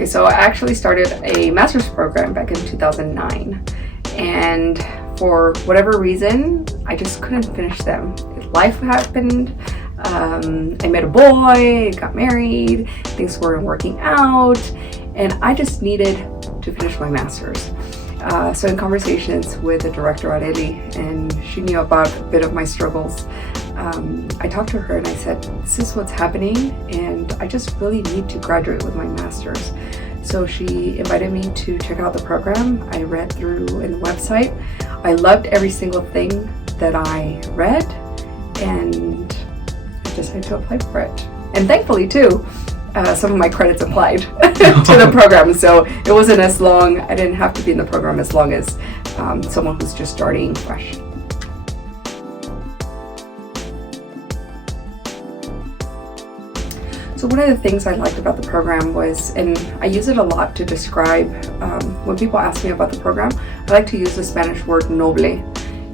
Okay, so I actually started a master's program back in 2009, and for whatever reason, I just couldn't finish them. Life happened. I met a boy, got married, things weren't working out, and I just needed to finish my master's. So in conversations with the director, Areli, and she knew about a bit of my struggles, I talked to her and I said, this is what's happening, and I just really need to graduate with my master's. So she invited me to check out the program. I read through in the website. I loved every single thing that I read, and I decided to apply for it. And thankfully too, some of my credits applied to the program, so it wasn't as long. I didn't have to be in the program as long as someone who's just starting fresh. So one of the things I liked about the program was, and I use it a lot to describe, when people ask me about the program, I like to use the Spanish word noble,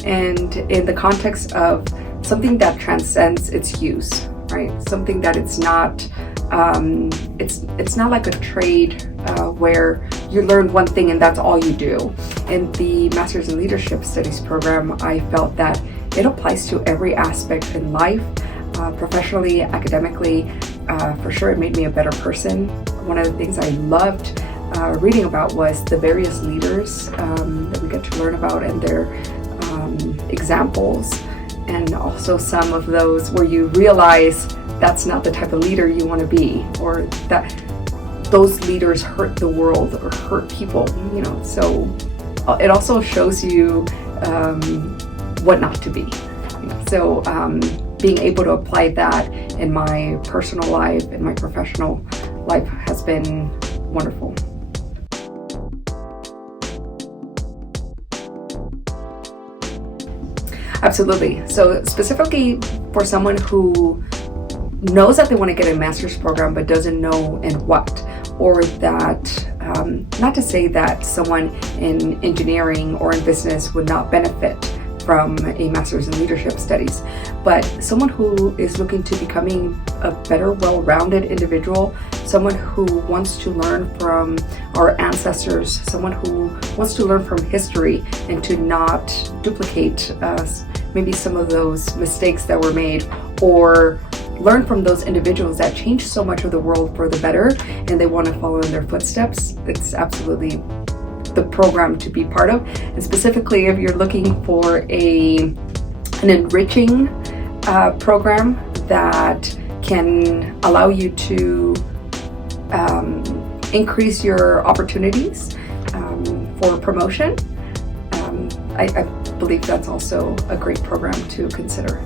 and in the context of something that transcends its use, right? Something that it's not like a trade where you learn one thing and that's all you do. In the Masters in Leadership Studies program, I felt that it applies to every aspect in life, professionally, academically. For sure, it made me a better person. One of the things I loved reading about was the various leaders that we get to learn about and their examples, and also some of those where you realize that's not the type of leader you want to be, or that those leaders hurt the world or hurt people, you know. So it also shows you what not to be. So being able to apply that in my personal life, in my professional life, has been wonderful. Absolutely. So specifically for someone who knows that they want to get a master's program but doesn't know in what, or that, not to say that someone in engineering or in business would not benefit from a master's in leadership studies, but someone who is looking to becoming a better, well-rounded individual, someone who wants to learn from our ancestors, someone who wants to learn from history and to not duplicate maybe some of those mistakes that were made, or learn from those individuals that changed so much of the world for the better and they want to follow in their footsteps. It's absolutely the program to be part of. And specifically, if you're looking for an enriching program that can allow you to increase your opportunities for promotion, I believe that's also a great program to consider.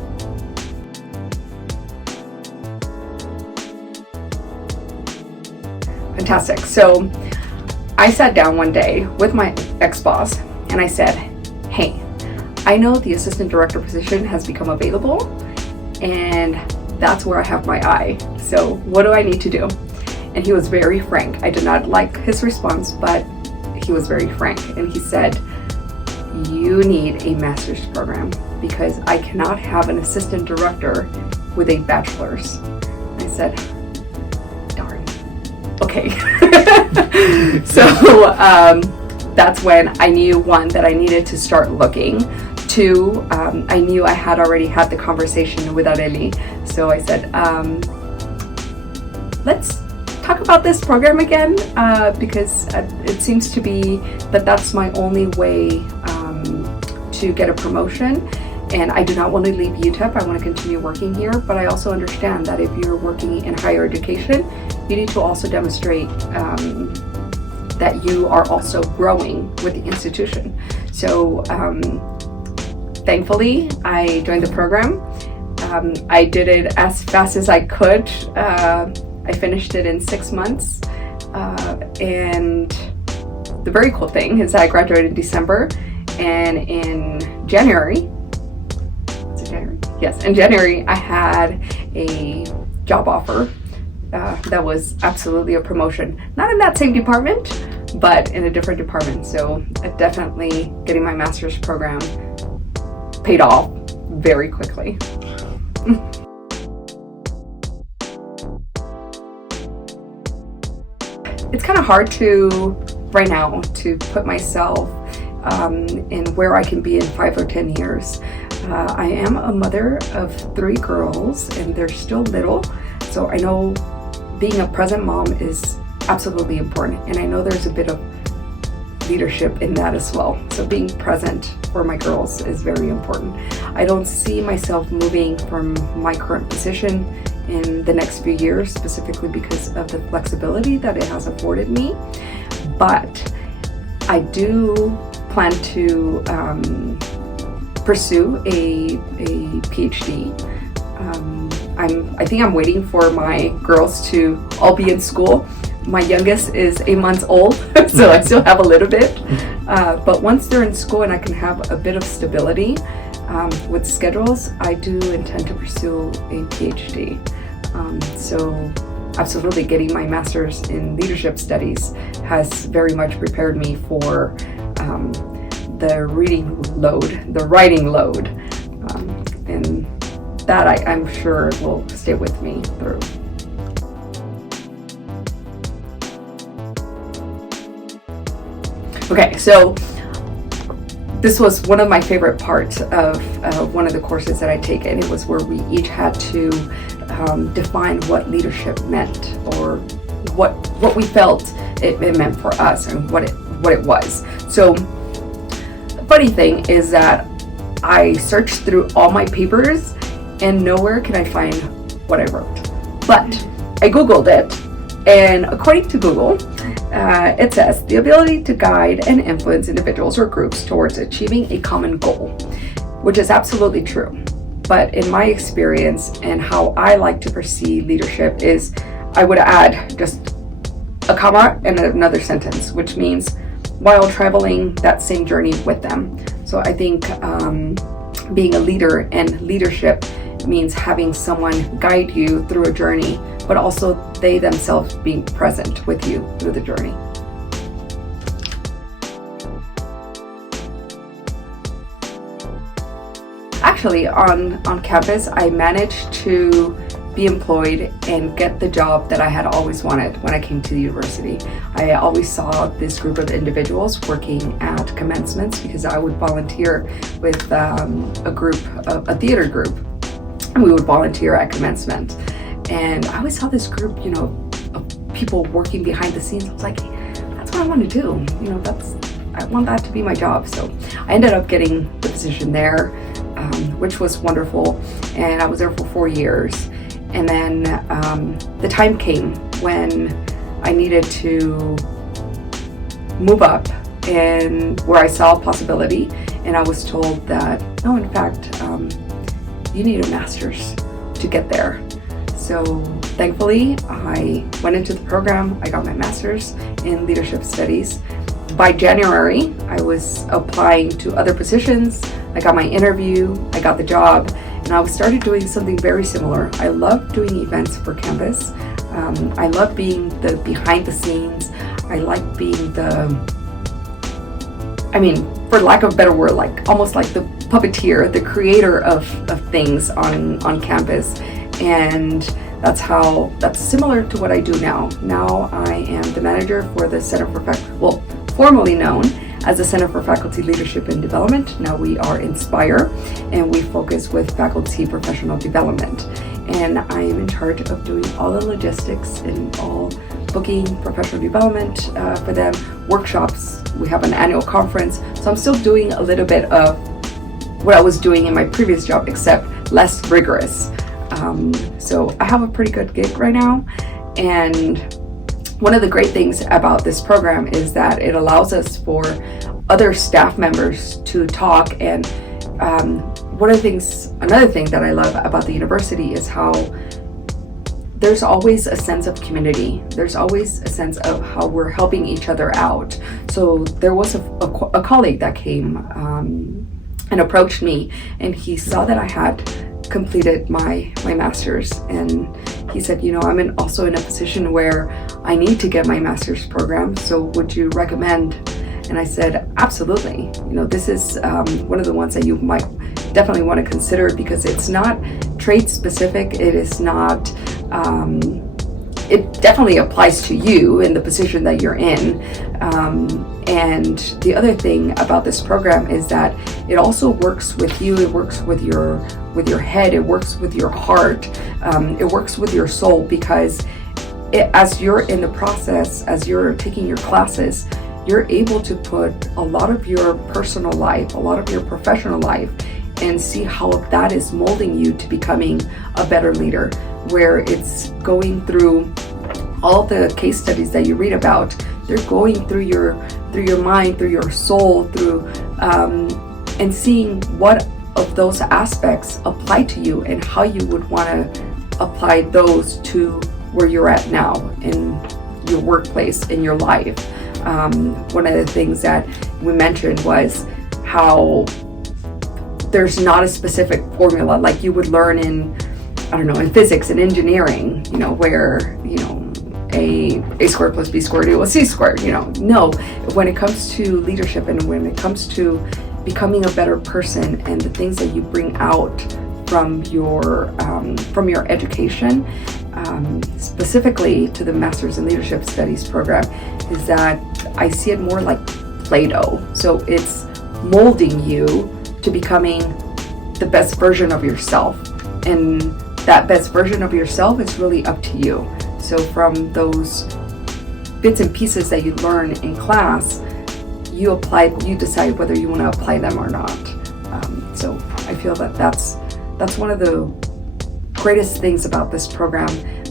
Fantastic. So I sat down one day with my ex-boss and I said, hey, I know the assistant director position has become available and that's where I have my eye. So what do I need to do? And he was very frank. I did not like his response, but he was very frank. And he said, you need a master's program because I cannot have an assistant director with a bachelor's. I said, darn. Okay. So that's when I knew, one, that I needed to start looking. Two, I knew I had already had the conversation with Areli. So I said, let's talk about this program again, because it seems to be that that's my only way to get a promotion. And I do not want to leave UTEP. I want to continue working here, but I also understand that if you're working in higher education, you need to also demonstrate that you are also growing with the institution. So thankfully, I joined the program. I did it as fast as I could. I finished it in 6 months. And the very cool thing is that I graduated in December, and in January, Yes, in January I had a job offer that was absolutely a promotion. Not in that same department, but in a different department. So definitely getting my master's program paid off very quickly. it's kind of hard to, right now, to put myself in where I can be in 5 or 10 years. I am a mother of 3 girls, and they're still little, so I know being a present mom is absolutely important, and I know there's a bit of leadership in that as well. So being present for my girls is very important. I don't see myself moving from my current position in the next few years, specifically because of the flexibility that it has afforded me, but I do plan to pursue a PhD. I think I'm waiting for my girls to all be in school. My youngest is 8 months old, so I still have a little bit. But once they're in school and I can have a bit of stability with schedules, I do intend to pursue a PhD. So absolutely getting my master's in leadership studies has very much prepared me for the reading load, the writing load, and that I'm sure will stay with me through. Okay, so this was one of my favorite parts of one of the courses that I take, and it was where we each had to define what leadership meant, or what we felt it meant for us, and what it was. So the funny thing is that I searched through all my papers and nowhere can I find what I wrote. But I Googled it, and according to Google, it says the ability to guide and influence individuals or groups towards achieving a common goal, which is absolutely true. But in my experience and how I like to perceive leadership is I would add just a comma and another sentence, which means while traveling that same journey with them. So I think being a leader and leadership means having someone guide you through a journey, but also they themselves being present with you through the journey. Actually, on campus, I managed to be employed and get the job that I had always wanted when I came to the university. I always saw this group of individuals working at commencements because I would volunteer with a theater group, and we would volunteer at commencement. And I always saw this group, of people working behind the scenes. I was like, hey, that's what I want to do. I want that to be my job. So I ended up getting the position there, which was wonderful. And I was there for 4 years. And then the time came when I needed to move up, and where I saw a possibility, and I was told that, no, in fact, you need a master's to get there. So thankfully, I went into the program. I got my master's in leadership studies. By January, I was applying to other positions. I got my interview, I got the job, and I started doing something very similar. I love doing events for campus. I love being the behind the scenes. I like being for lack of a better word, almost like the puppeteer, the creator of things on campus. And that's similar to what I do now. Now I am the manager for the Center for formerly known as the Center for Faculty Leadership and Development. Now we are Inspire, and we focus with faculty professional development. And I am in charge of doing all the logistics and all booking professional development for them, workshops. We have an annual conference. So I'm still doing a little bit of what I was doing in my previous job, except less rigorous. So I have a pretty good gig right now. And one of the great things about this program is that it allows us for other staff members to talk. And another thing that I love about the university is how there's always a sense of community. There's always a sense of how we're helping each other out. So there was a colleague that came and approached me, and he saw that I had completed my master's, and he said, I'm also in a position where I need to get my master's program, so would you recommend? And I said, absolutely. This is one of the ones that you might definitely want to consider, because it's not trade specific. It is not it definitely applies to you in the position that you're in. And the other thing about this program is that it also works with you. It works with your head. It works with your heart. It works with your soul, because as you're in the process, as you're taking your classes, you're able to put a lot of your personal life, a lot of your professional life, and see how that is molding you to becoming a better leader, where it's going through all the case studies that you read about. They're going through your mind, through your soul, through and seeing what of those aspects apply to you and how you would want to apply those to where you're at now in your workplace, in your life. One of the things that we mentioned was how there's not a specific formula like you would learn in, I don't know, in physics and engineering, where, a squared plus b squared equals c squared, No, when it comes to leadership and when it comes to becoming a better person and the things that you bring out from your education, specifically to the Masters in Leadership Studies program, is that I see it more like Play-Doh. So it's molding you to becoming the best version of yourself, and that best version of yourself is really up to you. So from those bits and pieces that you learn in class, you decide whether you want to apply them or not. So I feel that that's one of the greatest things about this program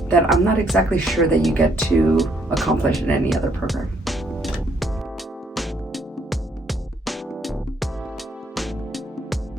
that I'm not exactly sure that you get to accomplish in any other program.